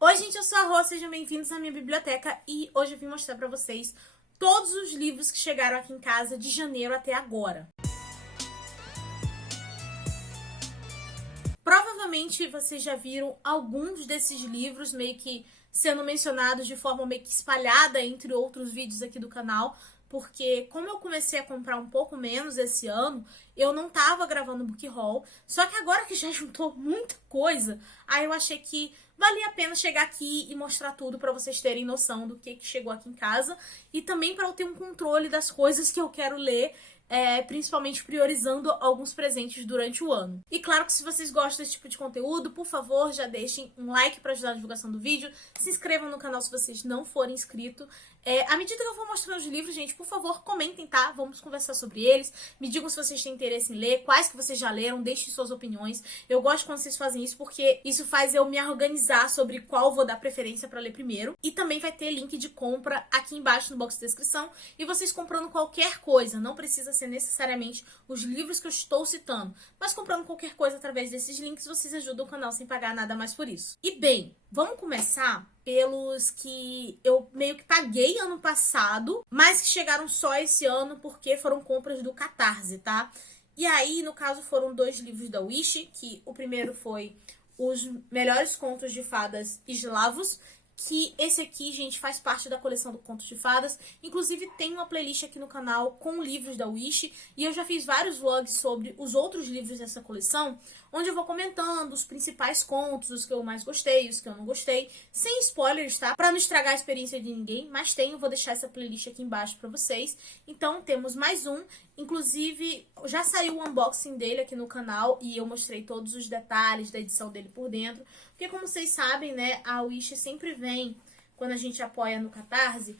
Oi, gente, eu sou a Rô, sejam bem-vindos à minha biblioteca e hoje eu vim mostrar pra vocês todos os livros que chegaram aqui em casa de janeiro até agora. Provavelmente vocês já viram alguns desses livros meio que sendo mencionados de forma meio que espalhada entre outros vídeos aqui do canal, porque como eu comecei a comprar um pouco menos esse ano, eu não tava gravando book haul, só que agora que já juntou muita coisa, aí eu achei que valia a pena chegar aqui e mostrar tudo pra vocês terem noção do que chegou aqui em casa e também para eu ter um controle das coisas que eu quero ler, principalmente priorizando alguns presentes durante o ano. E claro que se vocês gostam desse tipo de conteúdo, por favor, já deixem um like para ajudar na divulgação do vídeo, se inscrevam no canal se vocês não forem inscritos. À medida que eu for mostrando os livros, gente, por favor, comentem, tá? Vamos conversar sobre eles. Me digam se vocês têm interesse em ler, quais que vocês já leram, deixem suas opiniões. Eu gosto quando vocês fazem isso, porque isso faz eu me organizar sobre qual vou dar preferência pra ler primeiro. E também vai ter link de compra aqui embaixo no box de descrição. E vocês comprando qualquer coisa, não precisa ser necessariamente os livros que eu estou citando, mas comprando qualquer coisa através desses links, vocês ajudam o canal sem pagar nada mais por isso. E bem, vamos começar pelos que eu meio que paguei ano passado, mas que chegaram só esse ano porque foram compras do Catarse, tá? E aí, no caso, foram 2 livros da Wish, que o primeiro foi Os Melhores Contos de Fadas Eslavos, que esse aqui, gente, faz parte da coleção do Contos de Fadas. Inclusive, tem uma playlist aqui no canal com livros da Wish, e eu já fiz vários vlogs sobre os outros livros dessa coleção, onde eu vou comentando os principais contos, os que eu mais gostei, os que eu não gostei, sem spoilers, tá? Pra não estragar a experiência de ninguém, mas vou deixar essa playlist aqui embaixo pra vocês. Então, temos mais um. Inclusive, já saiu o unboxing dele aqui no canal e eu mostrei todos os detalhes da edição dele por dentro. Porque, como vocês sabem, né, a Wish sempre vem, quando a gente apoia no Catarse,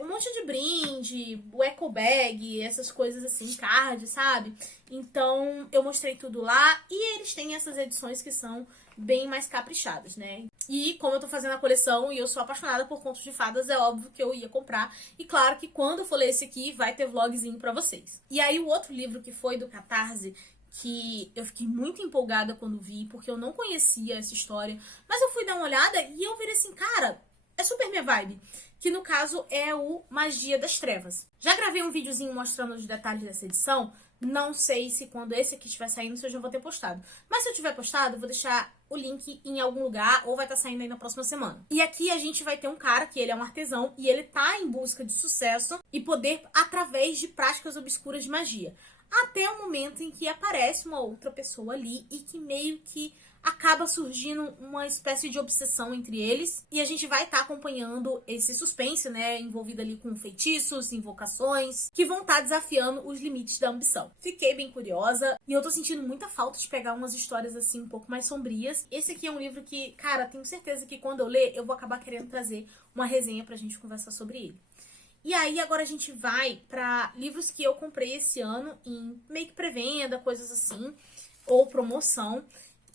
um monte de brinde, o eco bag, essas coisas assim, card, sabe? Então, eu mostrei tudo lá e eles têm essas edições que são bem mais caprichadas, né? E como eu tô fazendo a coleção e eu sou apaixonada por contos de fadas, é óbvio que eu ia comprar. E claro que quando eu for ler esse aqui, vai ter vlogzinho pra vocês. E aí o outro livro que foi do Catarse, que eu fiquei muito empolgada quando vi, porque eu não conhecia essa história, mas eu fui dar uma olhada e eu virei assim, cara, é super minha vibe. Que no caso é o Magia das Trevas. Já gravei um videozinho mostrando os detalhes dessa edição. Não sei se quando esse aqui estiver saindo, se eu já vou ter postado. Mas se eu tiver postado, eu vou deixar o link em algum lugar, ou vai estar saindo aí na próxima semana. E aqui a gente vai ter um cara que ele é um artesão e ele tá em busca de sucesso e poder através de práticas obscuras de magia. Até o momento em que aparece uma outra pessoa ali e que meio que acaba surgindo uma espécie de obsessão entre eles. E a gente vai estar acompanhando esse suspense, né? Envolvido ali com feitiços, invocações, que vão estar desafiando os limites da ambição. Fiquei bem curiosa e eu tô sentindo muita falta de pegar umas histórias assim um pouco mais sombrias. Esse aqui é um livro que, cara, tenho certeza que quando eu ler, eu vou acabar querendo trazer uma resenha pra gente conversar sobre ele. E aí agora a gente vai pra livros que eu comprei esse ano em meio que pré-venda, coisas assim, ou promoção.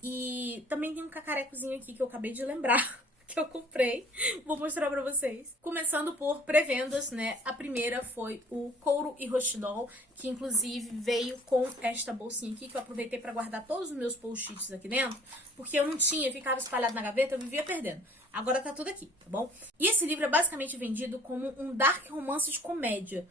E também tem um cacarecozinho aqui que eu acabei de lembrar que eu comprei. Vou mostrar pra vocês. Começando por pré-vendas, né? A primeira foi o Couro e Roxidol, que inclusive veio com esta bolsinha aqui, que eu aproveitei pra guardar todos os meus post-its aqui dentro, porque eu não tinha, ficava espalhado na gaveta, eu vivia perdendo. Agora tá tudo aqui, tá bom? E esse livro é basicamente vendido como um dark romance de comédia.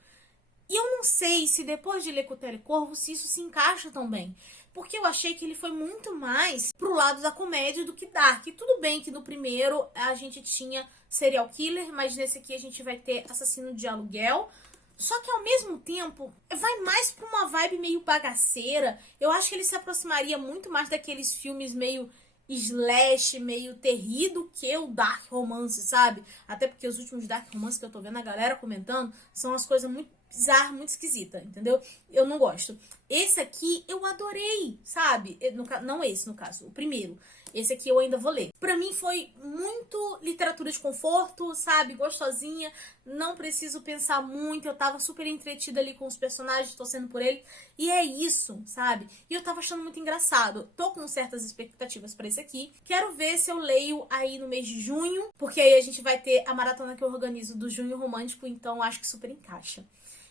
E eu não sei se depois de ler Cutelo e Corvo, se isso se encaixa tão bem. Porque eu achei que ele foi muito mais pro lado da comédia do que dark. E tudo bem que no primeiro a gente tinha serial killer, mas nesse aqui a gente vai ter assassino de aluguel. Só que ao mesmo tempo, vai mais pra uma vibe meio bagaceira. Eu acho que ele se aproximaria muito mais daqueles filmes meio slash, meio terri do que o dark romance, sabe? Até porque os últimos dark romances que eu tô vendo a galera comentando são as coisas muito bizarras, muito esquisitas, entendeu? Eu não gosto. Esse aqui eu adorei, sabe? Não esse, no caso, o primeiro. Esse aqui eu ainda vou ler. Pra mim foi muito literatura de conforto, sabe? Gostosinha, não preciso pensar muito. Eu tava super entretida ali com os personagens, torcendo por ele. E é isso, sabe? E eu tava achando muito engraçado. Tô com certas expectativas pra esse aqui. Quero ver se eu leio aí no mês de junho, porque aí a gente vai ter a maratona que eu organizo do Junho Romântico, então acho que super encaixa.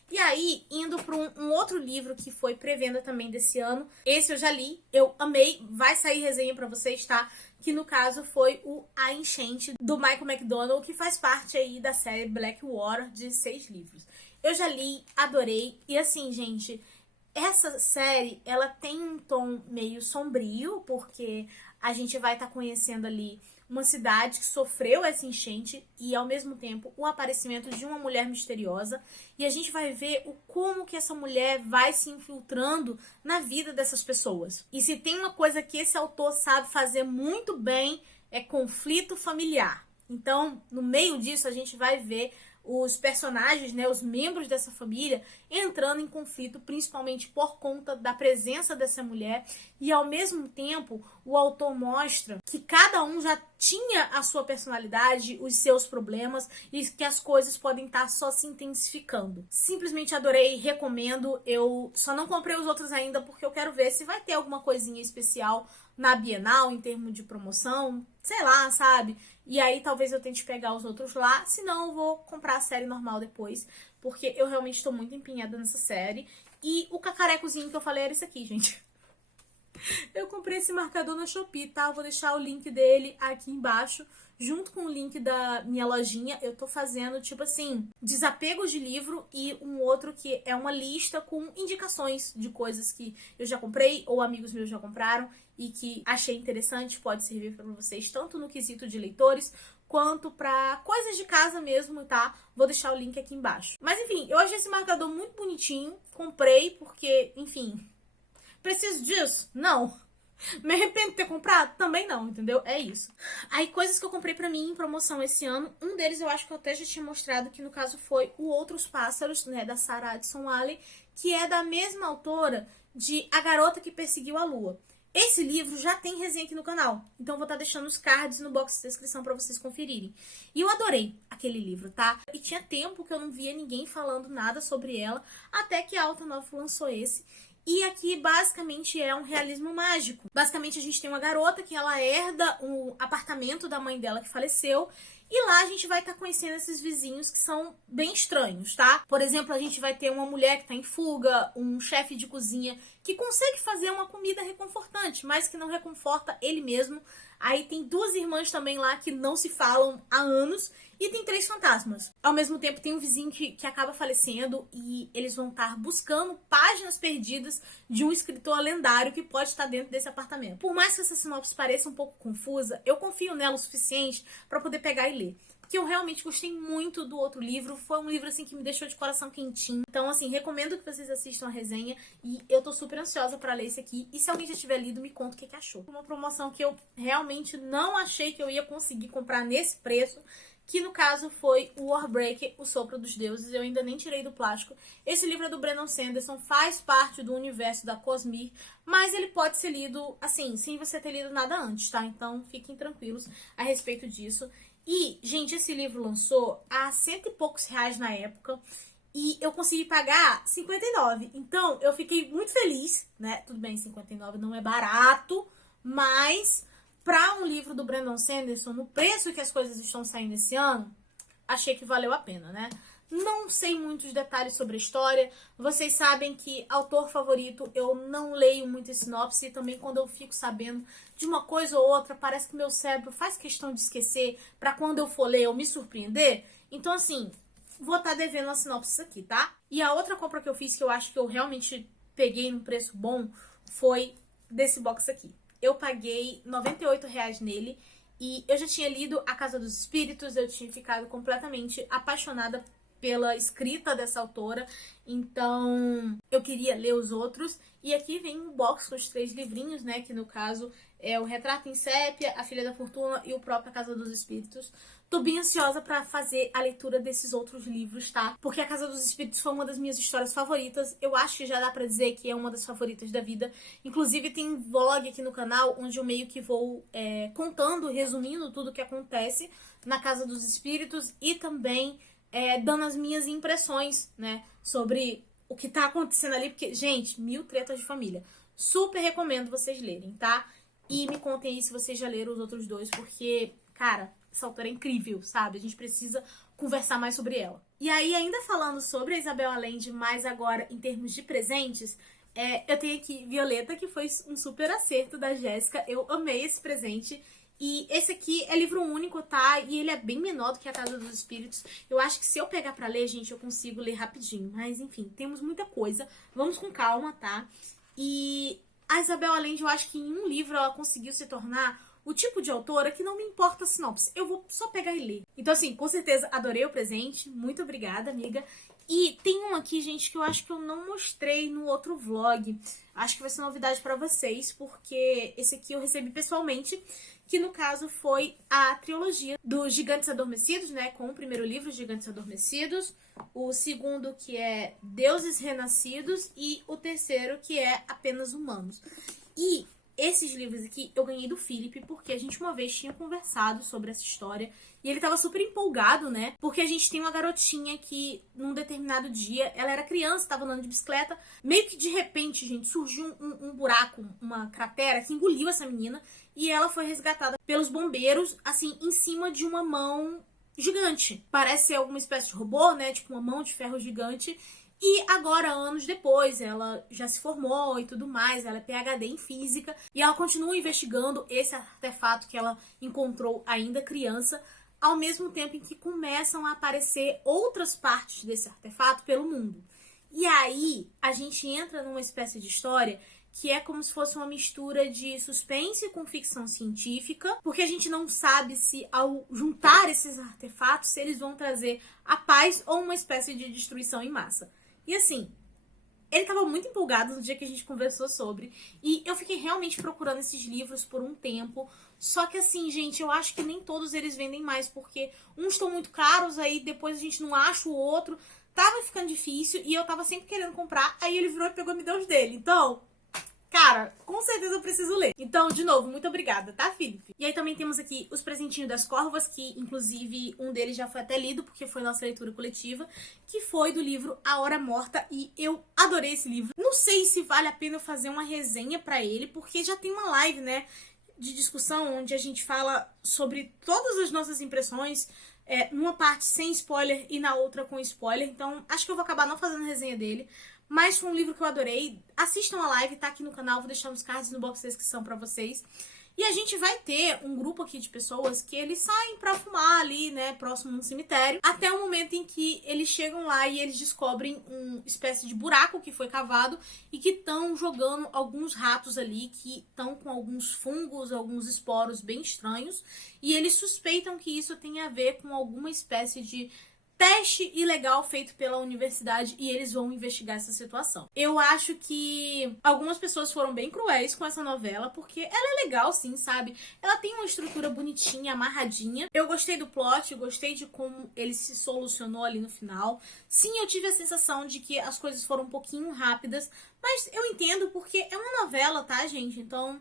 E aí, indo para um outro livro que foi pré-venda também desse ano. Esse eu já li, eu amei, vai sair resenha pra vocês, tá? que no caso foi o A Enchente, do Michael McDonald, que faz parte aí da série Blackwater, de 6 livros. Eu já li, adorei, e assim, gente, essa série, ela tem um tom meio sombrio, porque a gente vai estar conhecendo ali uma cidade que sofreu essa enchente e, ao mesmo tempo, o aparecimento de uma mulher misteriosa. E a gente vai ver como que essa mulher vai se infiltrando na vida dessas pessoas. E se tem uma coisa que esse autor sabe fazer muito bem, é conflito familiar. Então, no meio disso, a gente vai ver os personagens, né, os membros dessa família entrando em conflito, principalmente por conta da presença dessa mulher, e ao mesmo tempo o autor mostra que cada um já tinha a sua personalidade, os seus problemas, e que as coisas podem estar só se intensificando. Simplesmente adorei, recomendo. Eu só não comprei os outros ainda porque eu quero ver se vai ter alguma coisinha especial na Bienal, em termos de promoção, sei lá, sabe? E aí talvez eu tente pegar os outros lá, senão eu vou comprar a série normal depois, porque eu realmente estou muito empenhada nessa série. E o cacarecozinho que eu falei era esse aqui, gente. Eu comprei esse marcador na Shopee, tá? Eu vou deixar o link dele aqui embaixo, junto com o link da minha lojinha. Eu tô fazendo, tipo assim, desapego de livro, e um outro que é uma lista com indicações de coisas que eu já comprei ou amigos meus já compraram e que achei interessante, pode servir para vocês, tanto no quesito de leitores, quanto para coisas de casa mesmo, tá? Vou deixar o link aqui embaixo. Mas enfim, eu achei esse marcador muito bonitinho, comprei porque, enfim, preciso disso? Não. Me arrependo de ter comprado? Também não, entendeu? É isso. Aí, coisas que eu comprei pra mim em promoção esse ano. Um deles eu acho que eu até já tinha mostrado, que no caso foi o Outros Pássaros, né, da Sarah Addison Alley, que é da mesma autora de A Garota que Perseguiu a Lua. Esse livro já tem resenha aqui no canal, então eu vou estar deixando os cards no box de descrição pra vocês conferirem. E eu adorei aquele livro, tá? E tinha tempo que eu não via ninguém falando nada sobre ela, até que a Alta Nova lançou esse. E aqui, basicamente, é um realismo mágico. Basicamente, a gente tem uma garota que ela herda um apartamento da mãe dela que faleceu. E lá a gente vai estar conhecendo esses vizinhos que são bem estranhos, tá? Por exemplo, a gente vai ter uma mulher que tá em fuga, um chefe de cozinha que consegue fazer uma comida reconfortante, mas que não reconforta ele mesmo. Aí tem 2 irmãs também lá que não se falam há anos. E tem 3 fantasmas. Ao mesmo tempo tem um vizinho que acaba falecendo, e eles vão estar buscando páginas perdidas de um escritor lendário que pode estar dentro desse apartamento. Por mais que essa sinopse pareça um pouco confusa, eu confio nela o suficiente para poder pegar e ler. Porque eu realmente gostei muito do outro livro. Foi um livro, assim, que me deixou de coração quentinho. Então, assim, recomendo que vocês assistam a resenha. E eu tô super ansiosa pra ler esse aqui. E se alguém já tiver lido, me conta o que achou. Uma promoção que eu realmente não achei que eu ia conseguir comprar nesse preço, que no caso foi o Warbreaker, O Sopro dos Deuses. Eu ainda nem tirei do plástico. Esse livro é do Brandon Sanderson, faz parte do universo da Cosmere, mas ele pode ser lido, assim, sem você ter lido nada antes, tá? Então fiquem tranquilos a respeito disso. E, gente, esse livro lançou a R$100 e poucos na época, e eu consegui pagar R$59. Então, eu fiquei muito feliz, né? Tudo bem, R$59 não é barato, mas para um livro do Brandon Sanderson, no preço que as coisas estão saindo esse ano, achei que valeu a pena, né? Não sei muitos detalhes sobre a história. Vocês sabem que autor favorito eu não leio muito sinopse, e também quando eu fico sabendo de uma coisa ou outra, parece que meu cérebro faz questão de esquecer para quando eu for ler eu me surpreender. Então, assim, vou estar devendo a sinopse aqui, tá? E a outra compra que eu fiz, que eu acho que eu realmente peguei num preço bom, foi desse box aqui. Eu paguei R$98 nele, e eu já tinha lido A Casa dos Espíritos, eu tinha ficado completamente apaixonada pela escrita dessa autora, então eu queria ler os outros. E aqui vem um box com os 3 livrinhos, né, que no caso é o Retrato em Sépia, A Filha da Fortuna e o próprio A Casa dos Espíritos. Tô bem ansiosa pra fazer a leitura desses outros livros, tá? Porque A Casa dos Espíritos foi uma das minhas histórias favoritas. Eu acho que já dá pra dizer que é uma das favoritas da vida. Inclusive tem um vlog aqui no canal onde eu meio que vou contando, resumindo tudo o que acontece na Casa dos Espíritos, e também dando as minhas impressões, né, sobre o que tá acontecendo ali, porque, gente, 1000 tretas de família. Super recomendo vocês lerem, tá? E me contem aí se vocês já leram os outros 2, porque, cara, essa autora é incrível, sabe? A gente precisa conversar mais sobre ela. E aí, ainda falando sobre a Isabel Allende, mas agora em termos de presentes, eu tenho aqui Violeta, que foi um super acerto da Jéssica. Eu amei esse presente. E esse aqui é livro único, tá? E ele é bem menor do que A Casa dos Espíritos. Eu acho que se eu pegar pra ler, gente, eu consigo ler rapidinho. Mas, enfim, temos muita coisa. Vamos com calma, tá? E a Isabel Allende, eu acho que em um livro ela conseguiu se tornar o tipo de autora que não me importa a sinopse. Eu vou só pegar e ler. Então, assim, com certeza, adorei o presente. Muito obrigada, amiga. E tem um aqui, gente, que eu acho que eu não mostrei no outro vlog. Acho que vai ser novidade pra vocês, porque esse aqui eu recebi pessoalmente, que no caso foi a trilogia dos Gigantes Adormecidos, né? Com o primeiro livro, Gigantes Adormecidos, o segundo, que é Deuses Renascidos, e o terceiro, que é Apenas Humanos. E esses livros aqui eu ganhei do Felipe, porque a gente uma vez tinha conversado sobre essa história e ele tava super empolgado, né? Porque a gente tem uma garotinha que, num determinado dia, ela era criança, tava andando de bicicleta, meio que de repente, gente, surgiu um buraco, uma cratera que engoliu essa menina e ela foi resgatada pelos bombeiros, assim, em cima de uma mão gigante. Parece ser alguma espécie de robô, né? Tipo uma mão de ferro gigante. E agora, anos depois, ela já se formou e tudo mais, ela é PhD em física, e ela continua investigando esse artefato que ela encontrou ainda criança, ao mesmo tempo em que começam a aparecer outras partes desse artefato pelo mundo. E aí, a gente entra numa espécie de história que é como se fosse uma mistura de suspense com ficção científica, porque a gente não sabe se, ao juntar esses artefatos, se eles vão trazer a paz ou uma espécie de destruição em massa. E assim, ele tava muito empolgado no dia que a gente conversou sobre. E eu fiquei realmente procurando esses livros por um tempo. Só que assim, gente, eu acho que nem todos eles vendem mais, porque uns estão muito caros, aí depois a gente não acha o outro. Tava ficando difícil e eu tava sempre querendo comprar. Aí ele virou e pegou e me deu os dele. Então, cara, com certeza eu preciso ler. Então, de novo, muito obrigada, tá, Felipe? E aí também temos aqui os presentinhos das Corvas, que inclusive um deles já foi até lido, porque foi nossa leitura coletiva, que foi do livro A Hora Morta, e eu adorei esse livro. Não sei se vale a pena eu fazer uma resenha pra ele, porque já tem uma live, né, de discussão, onde a gente fala sobre todas as nossas impressões, numa parte sem spoiler e na outra com spoiler, então acho que eu vou acabar não fazendo resenha dele. Mas foi um livro que eu adorei. Assistam a live, tá aqui no canal, vou deixar nos cards no box de descrição pra vocês. E a gente vai ter um grupo aqui de pessoas que eles saem pra fumar ali, né, próximo de um cemitério, até o momento em que eles chegam lá e eles descobrem uma espécie de buraco que foi cavado e que estão jogando alguns ratos ali que estão com alguns fungos, alguns esporos bem estranhos, e eles suspeitam que isso tem a ver com alguma espécie de teste ilegal feito pela universidade e eles vão investigar essa situação. Eu acho que algumas pessoas foram bem cruéis com essa novela, porque ela é legal sim, sabe? Ela tem uma estrutura bonitinha, amarradinha. Eu gostei do plot, eu gostei de como ele se solucionou ali no final. Sim, eu tive a sensação de que as coisas foram um pouquinho rápidas, mas eu entendo porque é uma novela, tá, gente? Então,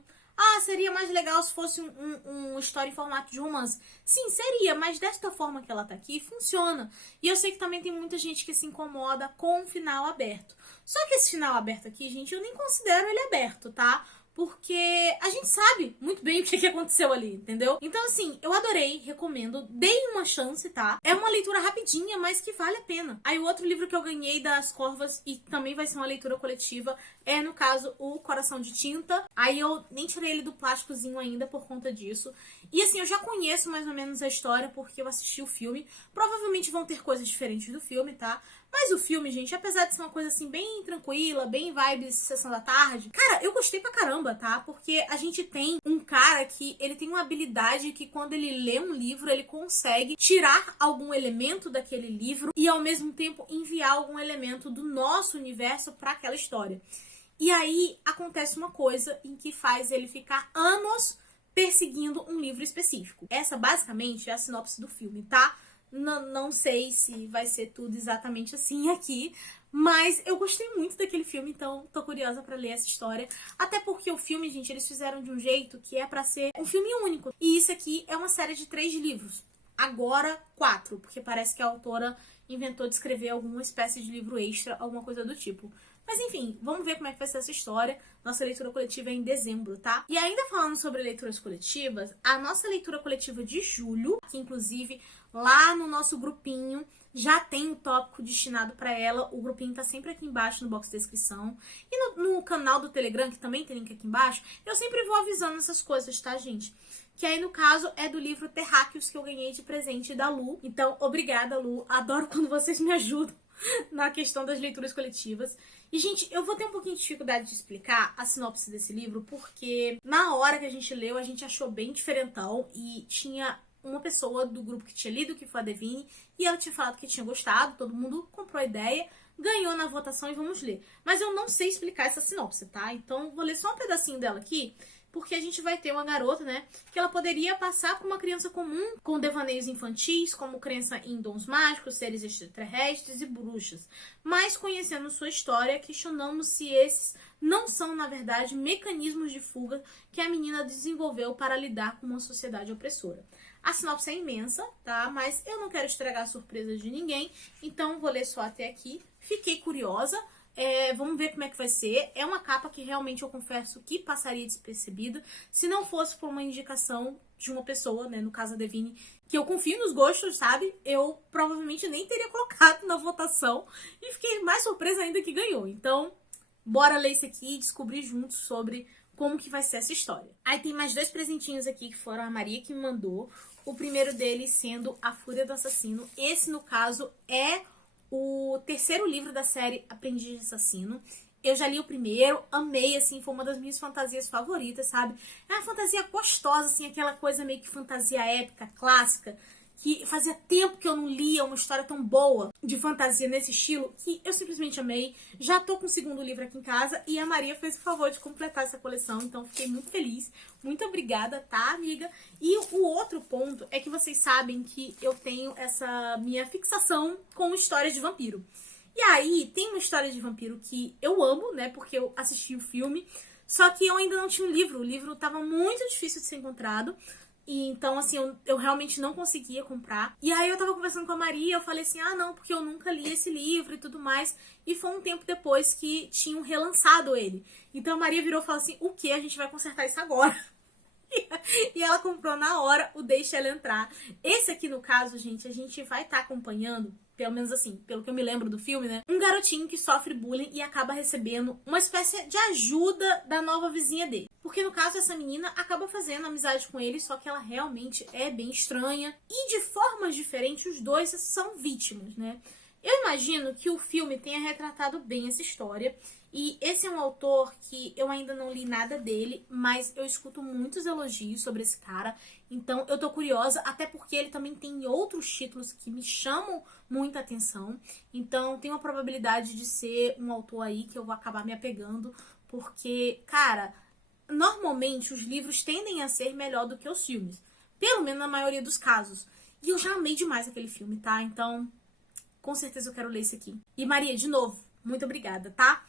seria mais legal se fosse uma história em formato de romance. Sim, seria, mas desta forma que ela tá aqui, funciona. E eu sei que também tem muita gente que se incomoda com o final aberto. Só que esse final aberto aqui, gente, eu nem considero ele aberto, tá? Porque a gente sabe muito bem o que aconteceu ali, entendeu? Então, assim, eu adorei, recomendo, deem uma chance, tá? É uma leitura rapidinha, mas que vale a pena. Aí o outro livro que eu ganhei das Corvas, e também vai ser uma leitura coletiva, é, no caso, o Coração de Tinta. Aí eu nem tirei ele do plásticozinho ainda por conta disso. E assim, eu já conheço mais ou menos a história porque eu assisti o filme. Provavelmente vão ter coisas diferentes do filme, tá? Mas o filme, gente, apesar de ser uma coisa assim bem tranquila, bem vibes sessão da tarde, cara, eu gostei pra caramba, tá? Porque a gente tem um cara que ele tem uma habilidade que quando ele lê um livro, ele consegue tirar algum elemento daquele livro e ao mesmo tempo enviar algum elemento do nosso universo pra aquela história. E aí acontece uma coisa em que faz ele ficar anos perseguindo um livro específico. Essa basicamente é a sinopse do filme, tá? Não sei se vai ser tudo exatamente assim aqui, mas eu gostei muito daquele filme, então tô curiosa pra ler essa história. Até porque o filme, gente, eles fizeram de um jeito que é pra ser um filme único. E isso aqui é uma série de 3 livros. Agora 4, porque parece que a autora inventou de escrever alguma espécie de livro extra, alguma coisa do tipo. Mas enfim, vamos ver como é que vai ser essa história. Nossa leitura coletiva é em dezembro, tá? E ainda falando sobre leituras coletivas, a nossa leitura coletiva de julho, que inclusive lá no nosso grupinho já tem o tópico destinado pra ela. O grupinho tá sempre aqui embaixo no box de descrição. E no canal do Telegram, que também tem link aqui embaixo, eu sempre vou avisando essas coisas, tá, gente? que aí no caso é do livro Terráqueos, que eu ganhei de presente da Lu. Então, obrigada, Lu. Adoro quando vocês me ajudam na questão das leituras coletivas. E, gente, eu vou ter um pouquinho de dificuldade de explicar a sinopse desse livro, porque na hora que a gente leu, a gente achou bem diferentão e tinha uma pessoa do grupo que tinha lido, que foi a Devine, e ela tinha falado que tinha gostado, todo mundo comprou a ideia, ganhou na votação e vamos ler. Mas eu não sei explicar essa sinopse, tá? Então vou ler só um pedacinho dela aqui, porque a gente vai ter uma garota, né, que ela poderia passar por uma criança comum, com devaneios infantis, como crença em dons mágicos, seres extraterrestres e bruxas. Mas conhecendo sua história, questionamos se esses não são, na verdade, mecanismos de fuga que a menina desenvolveu para lidar com uma sociedade opressora. A sinopse é imensa, tá? Mas eu não quero estragar a surpresa de ninguém, então vou ler só até aqui. Fiquei curiosa, vamos ver como é que vai ser. É uma capa que realmente eu confesso que passaria despercebida se não fosse por uma indicação de uma pessoa, né? No caso a Devine, que eu confio nos gostos, sabe? Eu provavelmente nem teria colocado na votação e fiquei mais surpresa ainda que ganhou. Então, bora ler isso aqui e descobrir juntos sobre como que vai ser essa história. Aí tem mais 2 presentinhos aqui que foram a Maria que me mandou. O primeiro deles sendo A Fúria do Assassino. Esse, no caso, é o 3º livro da série Aprendiz de Assassino. Eu já li o primeiro, amei, assim, foi uma das minhas fantasias favoritas, sabe? É uma fantasia gostosa, assim, aquela coisa meio que fantasia épica, clássica, que fazia tempo que eu não lia uma história tão boa de fantasia nesse estilo, que eu simplesmente amei. Já tô com o 2º livro aqui em casa e a Maria fez o favor de completar essa coleção, então fiquei muito feliz. Muito obrigada, tá, amiga? E o outro ponto é que vocês sabem que eu tenho essa minha fixação com histórias de vampiro. E aí, tem uma história de vampiro que eu amo, né, porque eu assisti o filme, só que eu ainda não tinha um livro. O livro tava muito difícil de ser encontrado. E então, assim, eu realmente não conseguia comprar. E aí eu tava conversando com a Maria, eu falei assim, não, porque eu nunca li esse livro e tudo mais. E foi um tempo depois que tinham relançado ele. Então a Maria virou e falou assim, o quê? A gente vai consertar isso agora. E ela comprou na hora o Deixa Ela Entrar. Esse aqui, no caso, gente, a gente vai estar acompanhando, pelo menos assim, pelo que eu me lembro do filme, né? Um garotinho que sofre bullying e acaba recebendo uma espécie de ajuda da nova vizinha dele. Porque, no caso, essa menina acaba fazendo amizade com ele, só que ela realmente é bem estranha. E, de formas diferentes, os dois são vítimas, né? Eu imagino que o filme tenha retratado bem essa história. E esse é um autor que eu ainda não li nada dele, mas eu escuto muitos elogios sobre esse cara. Então eu tô curiosa, até porque ele também tem outros títulos que me chamam muita atenção. Então tem uma probabilidade de ser um autor aí que eu vou acabar me apegando, porque, cara, normalmente os livros tendem a ser melhor do que os filmes. Pelo menos na maioria dos casos. E eu já amei demais aquele filme, tá? Então, com certeza eu quero ler esse aqui. E Maria, de novo, muito obrigada, tá?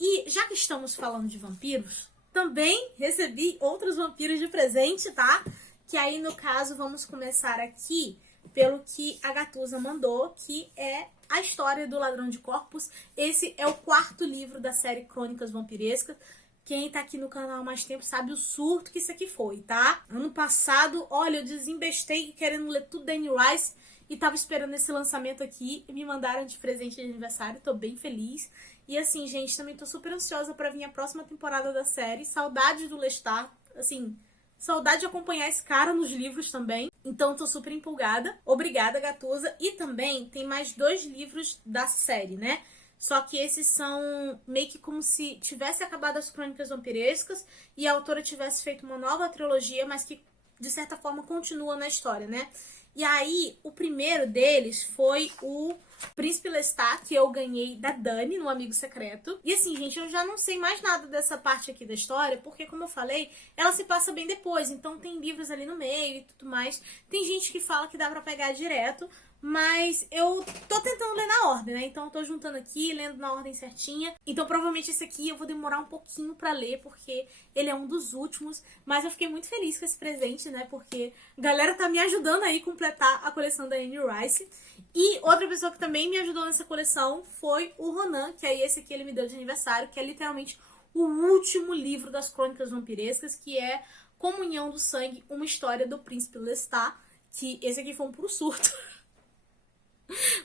E já que estamos falando de vampiros, também recebi outros vampiros de presente, tá? Que aí, no caso, vamos começar aqui pelo que a Gatusa mandou, que é a história do Ladrão de Corpos. Esse é o 4º livro da série Crônicas Vampirescas. Quem tá aqui no canal há mais tempo sabe o surto que isso aqui foi, tá? Ano passado, olha, eu desembestei querendo ler tudo da Anne Rice e tava esperando esse lançamento aqui e me mandaram de presente de aniversário, tô bem feliz. E assim, gente, também tô super ansiosa pra vir a próxima temporada da série. Saudade do Lestat, assim, saudade de acompanhar esse cara nos livros também. Então tô super empolgada. Obrigada, Gatusa. E também tem mais 2 livros da série, né? Só que esses são meio que como se tivesse acabado as Crônicas Vampirescas e a autora tivesse feito uma nova trilogia, mas que, de certa forma, continua na história, né? E aí, o primeiro deles foi o Príncipe Lestat, que eu ganhei da Dani, no Amigo Secreto. E assim, gente, eu já não sei mais nada dessa parte aqui da história, porque, como eu falei, ela se passa bem depois. Então tem livros ali no meio e tudo mais. Tem gente que fala que dá pra pegar direto, mas eu tô tentando ler na ordem, né? Então eu tô juntando aqui, lendo na ordem certinha. Então provavelmente esse aqui eu vou demorar um pouquinho pra ler, porque ele é um dos últimos. Mas eu fiquei muito feliz com esse presente, né? Porque a galera tá me ajudando aí a completar a coleção da Anne Rice. E outra pessoa que também me ajudou nessa coleção foi o Ronan, que aí esse aqui ele me deu de aniversário, que é literalmente o último livro das Crônicas Vampirescas, que é Comunhão do Sangue, uma história do Príncipe Lestat, que esse aqui foi um puro surto.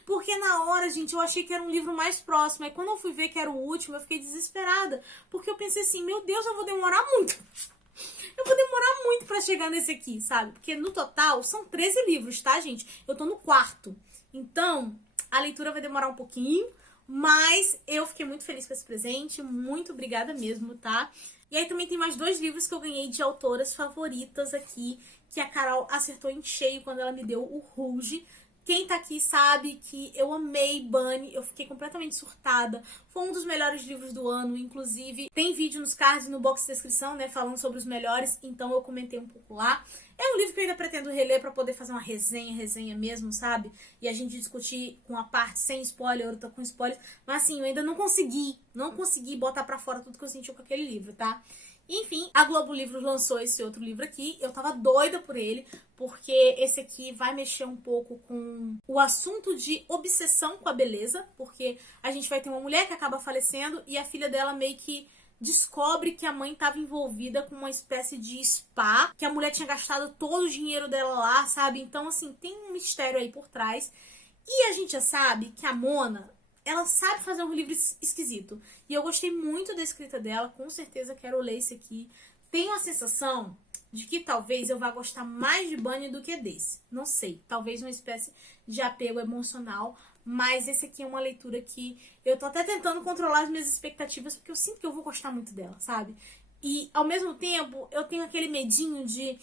Porque na hora, gente, eu achei que era um livro mais próximo. Aí quando eu fui ver que era o último, eu fiquei desesperada. Porque eu pensei assim, meu Deus, eu vou demorar muito Eu vou demorar muito pra chegar nesse aqui, sabe? Porque no total são 13 livros, tá, gente? Eu tô no quarto. Então, a leitura vai demorar um pouquinho, mas eu fiquei muito feliz com esse presente. Muito obrigada mesmo, tá? E aí também tem mais 2 livros que eu ganhei de autoras favoritas aqui, que a Carol acertou em cheio quando ela me deu o Rouge. Quem tá aqui sabe que eu amei Bunny, eu fiquei completamente surtada. Foi um dos melhores livros do ano, inclusive tem vídeo nos cards e no box de descrição, né, falando sobre os melhores, então eu comentei um pouco lá. É um livro que eu ainda pretendo reler pra poder fazer uma resenha mesmo, sabe? E a gente discutir com a parte sem spoiler, outra com spoiler. Mas assim, eu ainda não consegui botar pra fora tudo que eu senti com aquele livro, tá? Enfim, a Globo Livros lançou esse outro livro aqui. Eu tava doida por ele, porque esse aqui vai mexer um pouco com o assunto de obsessão com a beleza, porque a gente vai ter uma mulher que acaba falecendo e a filha dela meio que descobre que a mãe estava envolvida com uma espécie de spa, que a mulher tinha gastado todo o dinheiro dela lá, sabe? Então, assim, tem um mistério aí por trás. E a gente já sabe que a Mona, ela sabe fazer um livro esquisito. E eu gostei muito da escrita dela, com certeza quero ler esse aqui. Tenho a sensação de que talvez eu vá gostar mais de Bunny do que desse. Não sei, talvez uma espécie de apego emocional, mas esse aqui é uma leitura que eu tô até tentando controlar as minhas expectativas, porque eu sinto que eu vou gostar muito dela, sabe? E ao mesmo tempo, eu tenho aquele medinho de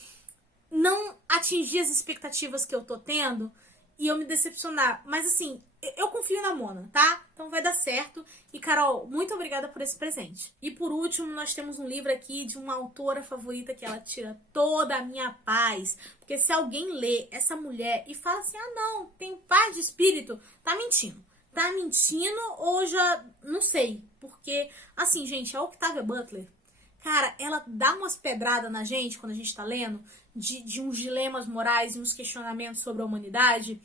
não atingir as expectativas que eu tô tendo e eu me decepcionar. Mas assim, eu confio na Mona, tá? Então vai dar certo. E Carol, muito obrigada por esse presente. E por último, nós temos um livro aqui de uma autora favorita que ela tira toda a minha paz. Porque se alguém lê essa mulher e fala assim, ah não, tem paz de espírito, tá mentindo. Tá mentindo ou já não sei. Porque, assim, gente, a Octavia Butler, cara, ela dá umas pedradas na gente quando a gente tá lendo, de uns dilemas morais e uns questionamentos sobre a humanidade,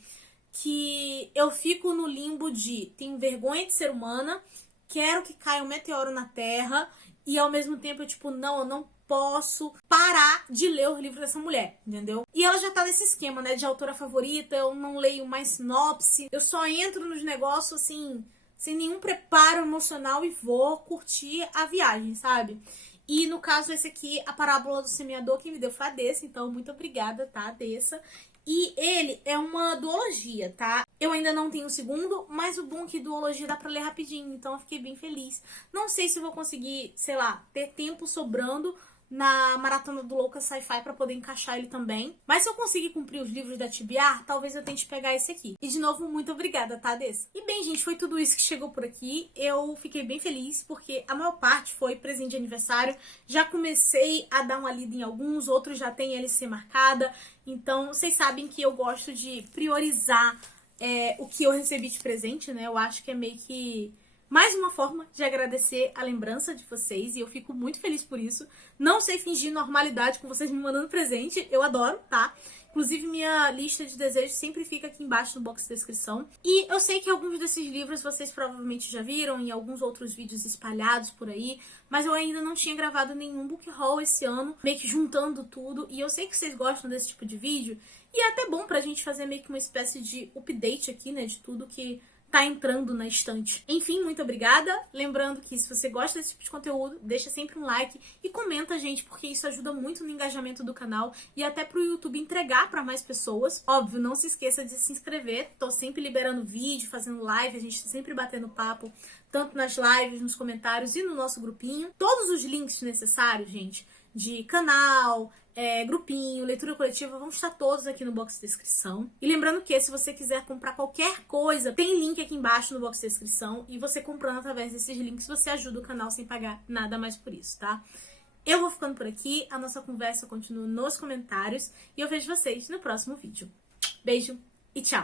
que eu fico no limbo de tenho vergonha de ser humana, quero que caia um meteoro na Terra, e ao mesmo tempo eu tipo, não, eu não posso parar de ler os livros dessa mulher, entendeu? E ela já tá nesse esquema, né, de autora favorita, eu não leio mais sinopse, eu só entro nos negócios assim, sem nenhum preparo emocional e vou curtir a viagem, sabe? E no caso esse aqui, a Parábola do Semeador, quem me deu foi a Dessa, então muito obrigada, tá, Dessa? E ele é uma duologia, tá? Eu ainda não tenho o segundo, mas o bom é que duologia dá pra ler rapidinho, então eu fiquei bem feliz. Não sei se eu vou conseguir, sei lá, ter tempo sobrando na maratona do Louca Sci-Fi pra poder encaixar ele também. Mas se eu conseguir cumprir os livros da TBR, talvez eu tente pegar esse aqui. E de novo, muito obrigada, tá, Dessa? E bem, gente, foi tudo isso que chegou por aqui. Eu fiquei bem feliz porque a maior parte foi presente de aniversário. Já comecei a dar uma lida em alguns, outros já tem LC marcada. Então, vocês sabem que eu gosto de priorizar o que eu recebi de presente, né? Eu acho que é meio que mais uma forma de agradecer a lembrança de vocês, e eu fico muito feliz por isso. Não sei fingir normalidade com vocês me mandando presente, eu adoro, tá? Inclusive, minha lista de desejos sempre fica aqui embaixo no box de descrição. E eu sei que alguns desses livros vocês provavelmente já viram em alguns outros vídeos espalhados por aí, mas eu ainda não tinha gravado nenhum book haul esse ano, meio que juntando tudo. E eu sei que vocês gostam desse tipo de vídeo, e é até bom pra gente fazer meio que uma espécie de update aqui, né, de tudo que tá entrando na estante. Enfim, muito obrigada. Lembrando que se você gosta desse tipo de conteúdo, deixa sempre um like e comenta, gente, porque isso ajuda muito no engajamento do canal e até pro YouTube entregar pra mais pessoas. Óbvio, não se esqueça de se inscrever. Tô sempre liberando vídeo, fazendo live, a gente tá sempre batendo papo, tanto nas lives, nos comentários e no nosso grupinho. Todos os links necessários, gente, de canal, grupinho, leitura coletiva, vão estar todos aqui no box de descrição. E lembrando que se você quiser comprar qualquer coisa, tem link aqui embaixo no box de descrição, e você comprando através desses links, você ajuda o canal sem pagar nada mais por isso, tá? Eu vou ficando por aqui, a nossa conversa continua nos comentários, e eu vejo vocês no próximo vídeo. Beijo e tchau!